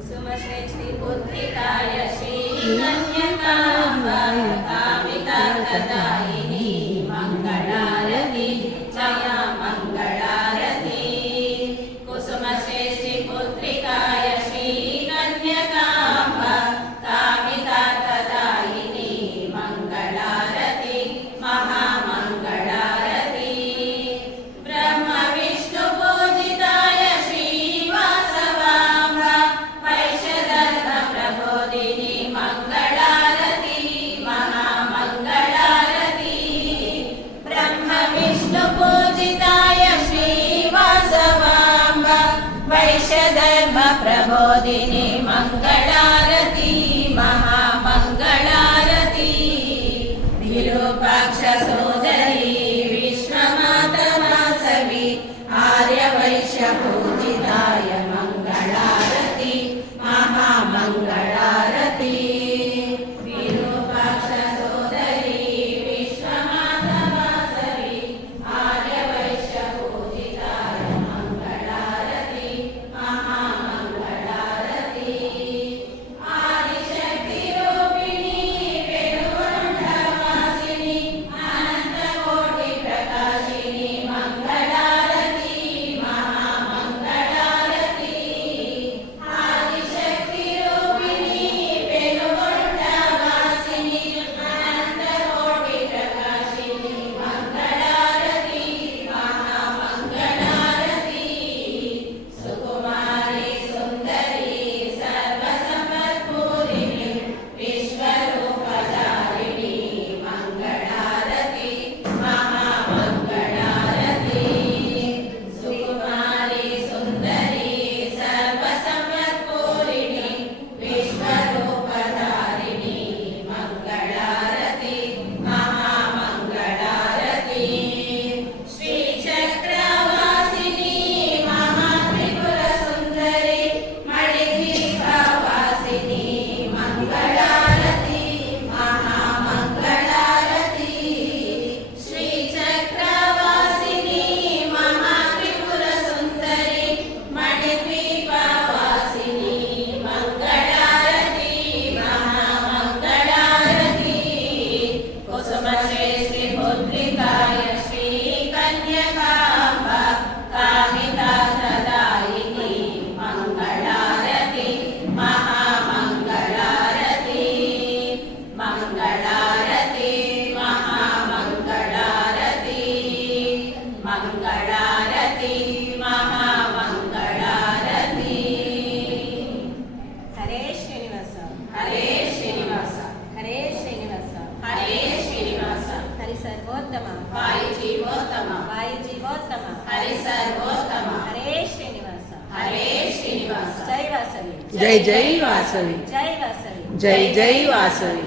कुसुमश्रेष्ठि पुत्रिकाय श्रीकन्यकामितार्थदायिनी मंगलारति जय मंगलारति कुसुमश्रेष्ठि पुत्रिकाय श्रीकन्यकामितार्थदायिनी मंगलारति महामंगलारति ब्रह्म विष्णु पूजिताय श्रीवासवाम्ब वैश्यधर्म प्रबोधिनी मंगलारति महामंगलारति ब्रह्म विष्णु पूजिताय श्रीवासवाम्ब वैश्यधर्म प्रबोधिनी मंगलारति महामंगलारति विरूपाक्ष सोदरी विश्वमाता वासवी आर्य वैश्य पूजिताय मंगलारति महामंगलारति विरूपाक्ष सोदरी विश्वमाता वासवी आर्य वैश्य पूजिताय मंगलारति महामंगलारति आदिशक्ति रूपिणी पेरुगुंडवासिनी अनंत कोटि प्रकाशिनी मंगलारति महामंगलारति आदिशक्ति रूपिणी पेरुगुंडवासिनी अनंत कोटि प्रकाशिनी मंगलारति महामंगलारति सुकुमारी सुंदरी सर्वसंपत्पूरिणी विश्वरूपधारिणी मंगलारति महामंगलारति सुकुमारी सुंदरी सर्वसंपत्पूरिणी विश्वरूपधारिणी मंगलारति महामंगलारति श्रीचक्रवासिनी महात्रिपुरसुंदरी मणिद्वीपवासिनी मंगलारति महामंगलारति श्रीचक्रवासिनी महात्रिपुरसुंदरी मणिद्वीपवासिनी मंगलारति महामंगलारति कुसुमश्रेष्ठि पुत्रिकाय श्रीकन्यकाम्ब कामितार्थदायिनी मंगलारति महामंगलारति मंगलारति महामंगलारति मंगलारति महामंगलारति हरे श्रीनिवास हरे श्रीनिवास हरे श्रीनिवास हरे श्रीनिवास हरि सर्वोत्तम वायु जीवोत्तम हरि सर्वोत्तम हरे श्रीनिवास जय वासवी जय जय वासवी जय वासवी जय जय वासवी।